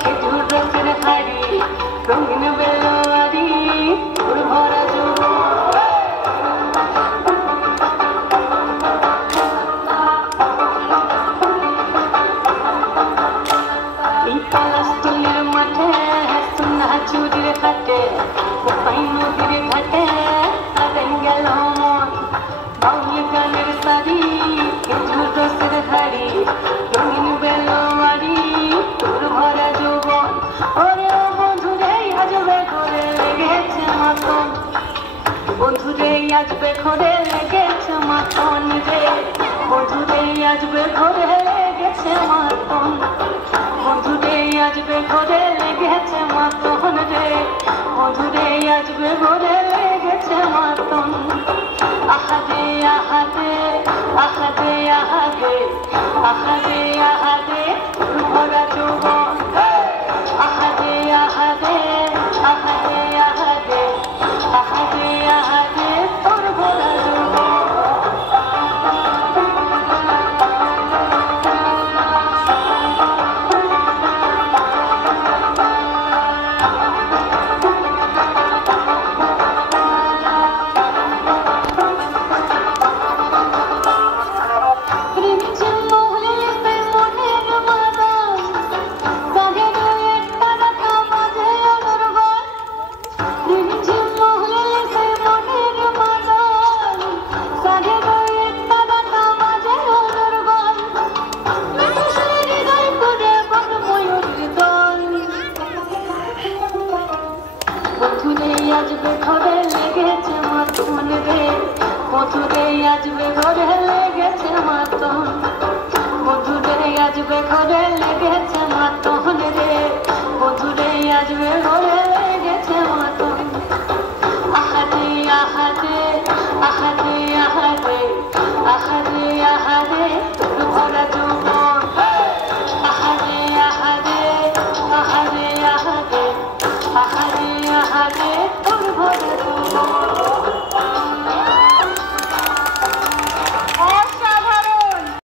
খেজুর রসের হাড়ি রঙিন বেলোয়ারি তোর ভরা পলাশতলির মাঠে সোনা চুরির ঘাটে কোপাই নদীর ঘাটে হারাই গেল মন বাউল গানের শাড়ি খেজুর রসের হাড়ি রঙিন বেলোয়ারি তোর ভরা যৌবন ওরে ও বন্ধুরে আজবে ঘরে লেগেছে মাতন বন্ধুরে আজবে ঘরে লেগেছে মাতন রে বন্ধুরে আজবে ঘরে লেগেছে মাতন বন্ধুরে আজবে ঘরে লেগেছে মাতন রে বন্ধুরে আজবে ঘরে লেগেছে মাতন আহাদে আহাদে আহাদে আহাদে আহাদে আহাদে ভরা যৌবন আহাদে আহাদে আহাদে আহাদে আহাদে আহাদে তোর ভরা যৌবন আজবে ঘরে লেগেছে মাতন রে বন্ধুরে আজবে ঘরে লেগেছে মাতন বন্ধুরে আজবে ঘরে লেগেছে মাতন রে বন্ধুরে আজবে ঘরে